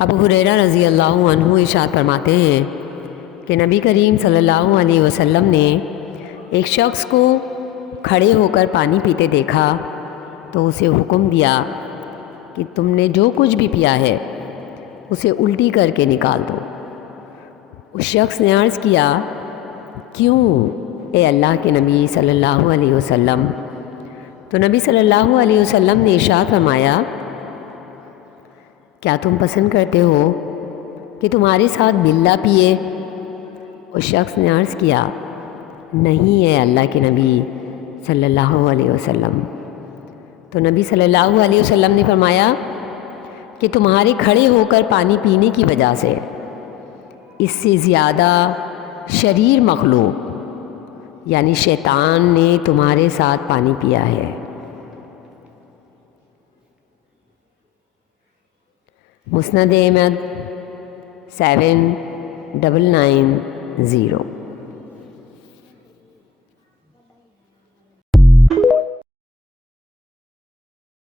ابو ہریرہ رضی اللہ عنہ ارشاد فرماتے ہیں کہ نبی کریم صلی اللہ علیہ وسلم نے ایک شخص کو کھڑے ہو کر پانی پیتے دیکھا تو اسے حکم دیا کہ تم نے جو کچھ بھی پیا ہے اسے الٹی کر کے نکال دو۔ اس شخص نے عرض کیا، کیوں اے اللہ کے نبی صلی اللہ علیہ وسلم؟ تو نبی صلی اللہ علیہ وسلم نے ارشاد فرمایا، کیا تم پسند کرتے ہو کہ تمہارے ساتھ بلّا پیے؟ اس شخص نے عرض کیا، نہیں اے اللہ کے نبی صلی اللہ علیہ وسلم۔ تو نبی صلی اللہ علیہ وسلم نے فرمایا کہ تمہارے کھڑے ہو کر پانی پینے کی وجہ سے اس سے زیادہ شریر مخلوق یعنی شیطان نے تمہارے ساتھ پانی پیا ہے۔ مسند احمد 7990